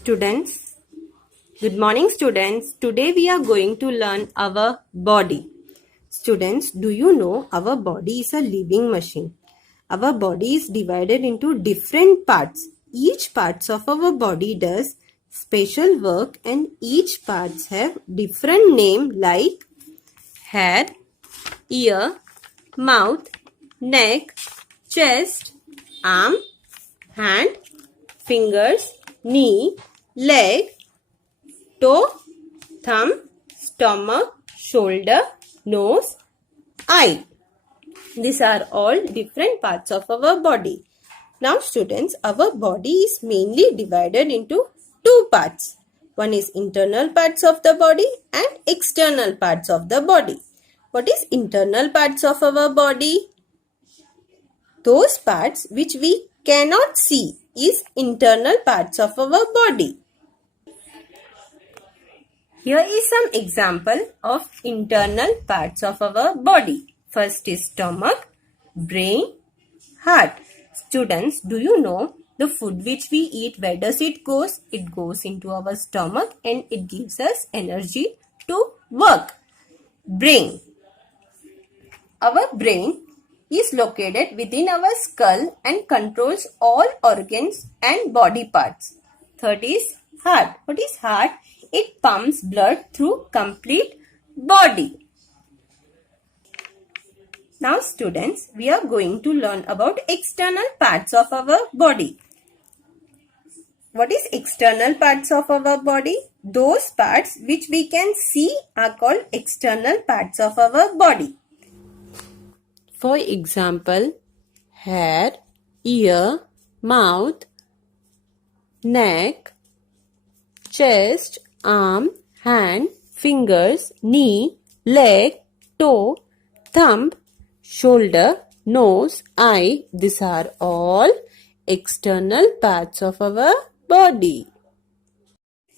Students, good morning students. Today we are going to learn our body. Students, do you know our body is a living machine? Our body is divided into different parts. Each parts of our body does special work and each parts have different name like head, ear, mouth, neck, chest, arm, hand, fingers, knee, leg, toe, thumb, stomach, shoulder, nose, eye. These are all different parts of our body. Now students, our body is mainly divided into two parts. One is internal parts of the body and external parts of the body. What is internal parts of our body? Those parts which we cannot see is internal parts of our body. Here is some example of internal parts of our body. First is stomach, brain, heart. Students, do you know the food which we eat, where does it go? It goes into our stomach and it gives us energy to work. Brain. Our brain is located within our skull and controls all organs and body parts. Third is heart. What is heart? It pumps blood through complete body. Now students, we are going to learn about external parts of our body. What is external parts of our body? Those parts which we can see are called external parts of our body. For example, head, ear, mouth, neck, chest, arm, hand, fingers, knee, leg, toe, thumb, shoulder, nose, eye. These are all external parts of our body.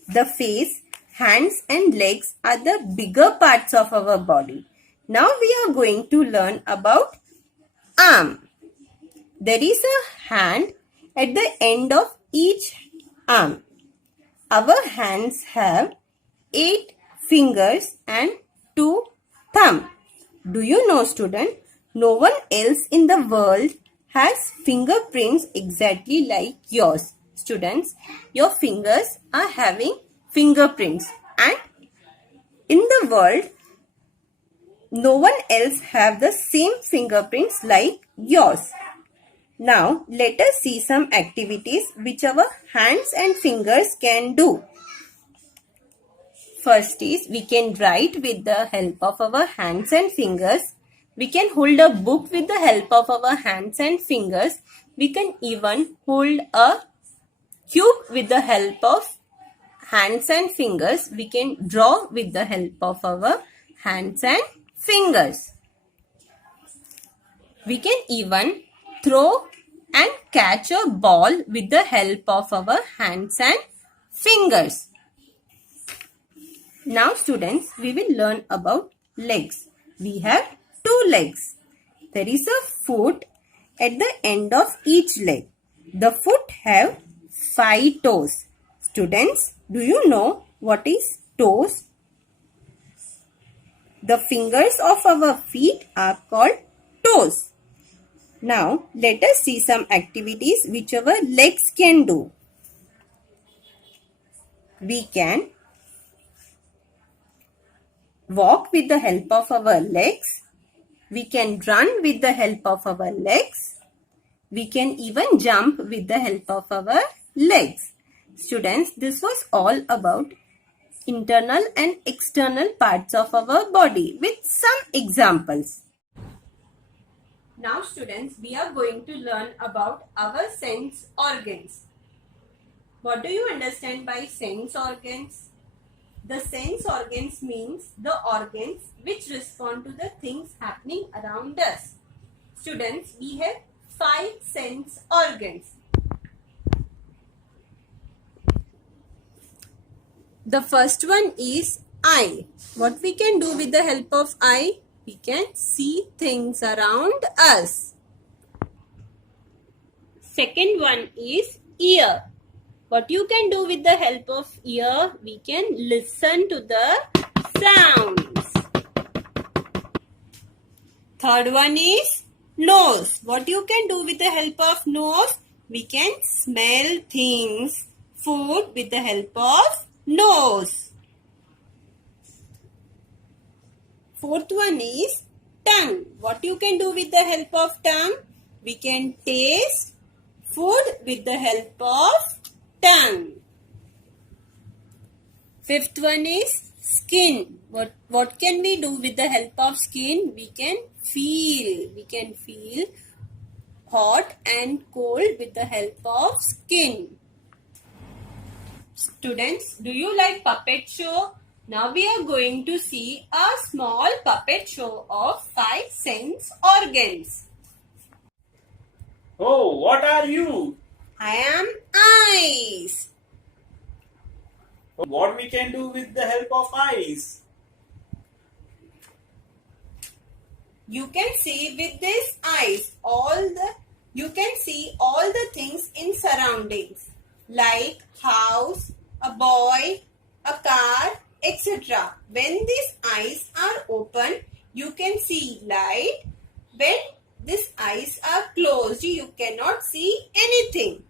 The face, hands and legs are the bigger parts of our body. Now we are going to learn about arm. There is a hand at the end of each arm. Our hands have 8 fingers and 2 thumbs. Do you know, student? No one else in the world has fingerprints exactly like yours. Students, your fingers are having fingerprints and in the world, no one else have the same fingerprints like yours. Now, let us see some activities which our hands and fingers can do. First is, we can write with the help of our hands and fingers. We can hold a book with the help of our hands and fingers. We can even hold a cube with the help of hands and fingers. We can draw with the help of our hands and fingers. We can even throw and catch a ball with the help of our hands and fingers. Now students, we will learn about legs. We have 2 legs. There is a foot at the end of each leg. The foot have 5 toes. Students, do you know what is toes? The fingers of our feet are called toes. Now, let us see some activities which our legs can do. We can walk with the help of our legs. We can run with the help of our legs. We can even jump with the help of our legs. Students, this was all about internal and external parts of our body with some examples. Now students, we are going to learn about our sense organs. What do you understand by sense organs? The sense organs means the organs which respond to the things happening around us. Students, we have 5 sense organs. The first one is eye. What we can do with the help of eye? We can see things around us. Second one is ear. What you can do with the help of ear? We can listen to the sounds. Third one is nose. What you can do with the help of nose? We can smell things, food with the help of nose. Fourth one is tongue. What you can do with the help of tongue? We can taste food with the help of tongue. Fifth one is skin. What can we do with the help of skin? We can feel. We can feel hot and cold with the help of skin. Students, do you like puppet show? Now we are going to see a small puppet show of 5 sense organs. Oh, what are you? I am eyes. What we can do with the help of eyes? You can see with these eyes you can see all the things in surroundings like house, a boy, a car, etc. When these eyes are open, you can see light. When these eyes are closed, you cannot see anything.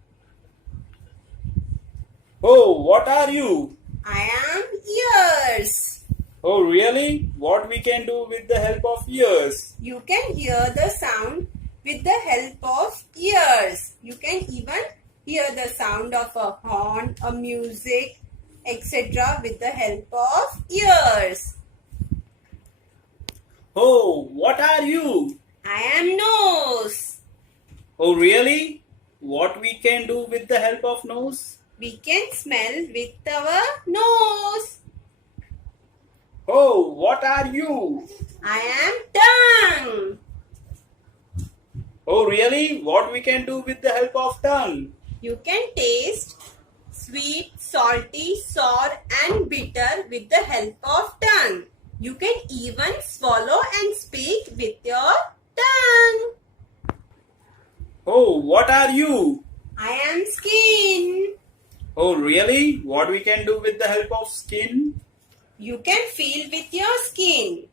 Oh, what are you? I am ears. Oh, really? What we can do with the help of ears? You can hear the sound with the help of ears. You can even hear the sound of a horn, a music, etc. with the help of ears. Oh, what are you? I am nose. Oh, really? What we can do with the help of nose? We can smell with our nose. Oh, what are you? I am tongue. Oh, really? What we can do with the help of tongue? You can taste sweet, salty, sour and bitter with the help of tongue. You can even swallow and speak with your tongue. Oh, what are you? I am skin. Oh, really? What we can do with the help of skin? You can feel with your skin.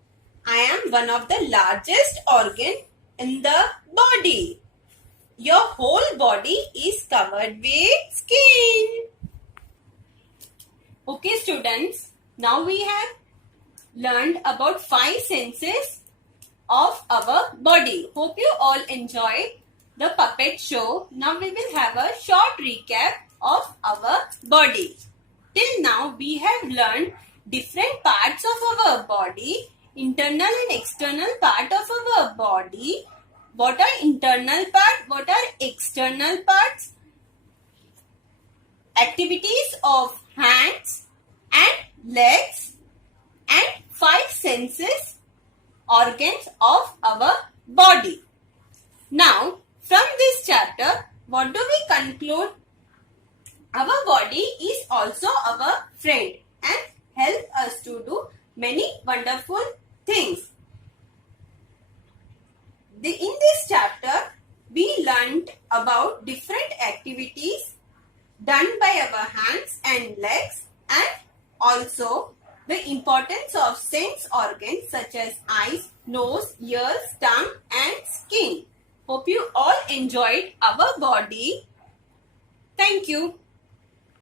I am one of the largest organ in the body. Your whole body is covered with skin. Okay students, now we have learned about 5 senses of our body. Hope you all enjoyed the puppet show. Now we will have a short recap of our body. Till now we have learned different parts of our body, internal and external part of our body. What are internal parts? What are external parts? Activities of hands and legs and 5 senses organs of our body. Now from this chapter, what do we conclude? Our body is also our friend and help us to do many wonderful things. In this chapter, we learned about different activities done by our hands and legs and also the importance of sense organs such as eyes, nose, ears, tongue and skin. Hope you all enjoyed our body. Thank you.